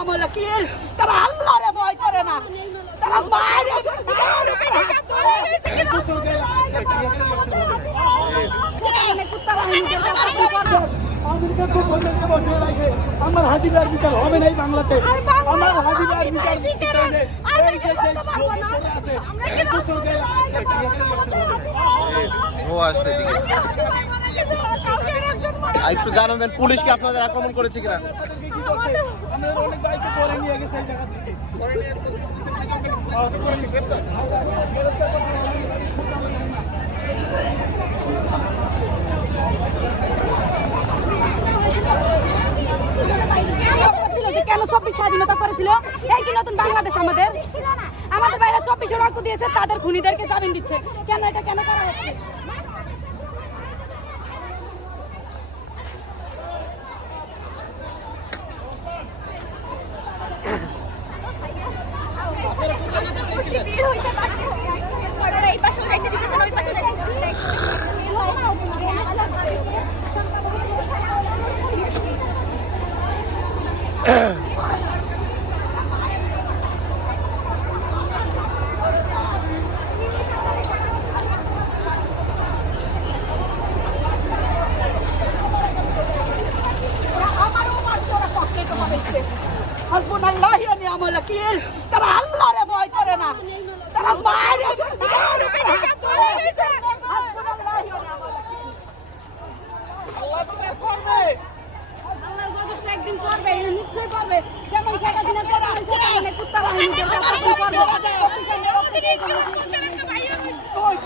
নিয়ামল ওয়াকিল, তারা আল্লাহরে ভয় করে না, তারা মায়ের আমার হাজিরার বিচার হবে নাই বাংলাতে, আমার হাজিরার বিচার একটু জানাবেন পুলিশকে আপনাদের আক্রমণ করেছে কিনা? অনেক বাইকে পরে নিয়ে গেছে এই জায়গা থেকে। কেন 24 স্বাধীনতা করেছিল? এই কি নতুন বাংলাদেশ আমাদের? আমাদের বাইরে 24 রক্ত দিয়েছে, তাদের খুনিদেরকে জামিন দিচ্ছে কেন? এটা কেন করা হচ্ছে? হাসবুনাল্লাহি ওয়া নি'মাল ওয়াকিল, তারা আল্লাহরে ভয় করে না, তারা মায়ের হাসবুনাল্লাহি ওয়া নি'মাল ওয়াকিল। আল্লাহ তো করবে, আল্লাহর গজব একদিন করবে, নিশ্চয়ই করবে। যেমন সেটা দিনের পর দিন কুত্তা বাহিনীদের করবে। কই